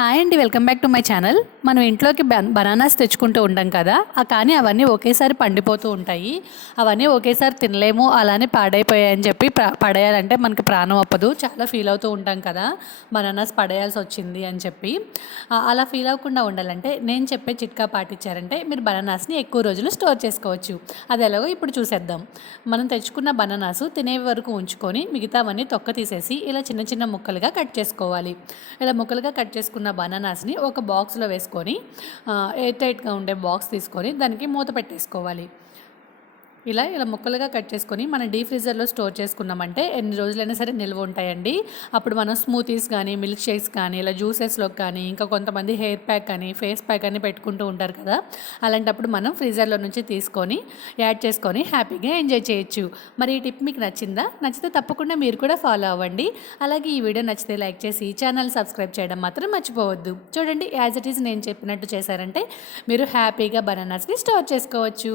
Hi అండి welcome back to my channel. మనం ఇంట్లోకి బన్- బనానాస్ తెచ్చుకుంటూ ఉంటాం కదా ఆ కానీ అవన్నీ ఒకేసారి పండిపోతూ ఉంటాయి. అవన్నీ ఒకేసారి తినలేము అలానే పాడైపోయాయని చెప్పి పడేయాలంటే మనకి ప్రాణం అప్పదు చాలా ఫీల్ అవుతూ ఉంటాం కదా బనానాస్ పడేయాల్సి వచ్చింది అని చెప్పి. అలా ఫీల్ అవ్వకుండా ఉండాలంటే నేను చెప్పే చిట్కా పాటించారంటే మీరు బనానాస్ని ఎక్కువ రోజులు స్టోర్ చేసుకోవచ్చు. అది ఎలాగో ఇప్పుడు చూసేద్దాం. మనం తెచ్చుకున్న బనానాసు తినే వరకు ఉంచుకొని మిగతావన్నీ తొక్క తీసేసి ఇలా చిన్న చిన్న ముక్కలుగా కట్ చేసుకోవాలి. ఇలా ముక్కలుగా కట్ చేసుకున్న బనానాస్ని ఒక బాక్స్లో వేసుకొని ఎయిర్ టైట్గా ఉండే బాక్స్ తీసుకొని దానికి మూత పెట్టేసుకోవాలి. ఇలా ఇలా ముక్కలుగా కట్ చేసుకొని మనం డీ ఫ్రీజర్లో స్టోర్ చేసుకున్నామంటే ఎన్ని రోజులైనా సరే నిల్వ ఉంటాయండి. అప్పుడు మనం స్మూతీస్ కానీ మిల్క్ షేక్స్ కానీ ఇలా జ్యూసెస్లో కానీ ఇంకా కొంతమంది హెయిర్ ప్యాక్ కానీ ఫేస్ ప్యాక్ అని పెట్టుకుంటూ ఉంటారు కదా. అలాంటప్పుడు మనం ఫ్రీజర్లో నుంచి తీసుకొని యాడ్ చేసుకొని హ్యాపీగా ఎంజాయ్ చేయొచ్చు. మరి ఈ టిప్ మీకు నచ్చిందా? నచ్చితే తప్పకుండా మీరు కూడా ఫాలో అవ్వండి. అలాగే ఈ వీడియో నచ్చితే లైక్ చేసి ఛానల్ సబ్స్క్రైబ్ చేయడం మాత్రం మర్చిపోవద్దు. చూడండి యాజ్ ఇట్ ఈస్ నేను చెప్పినట్టు చేశారంటే మీరు హ్యాపీగా బనానాస్ని స్టోర్ చేసుకోవచ్చు.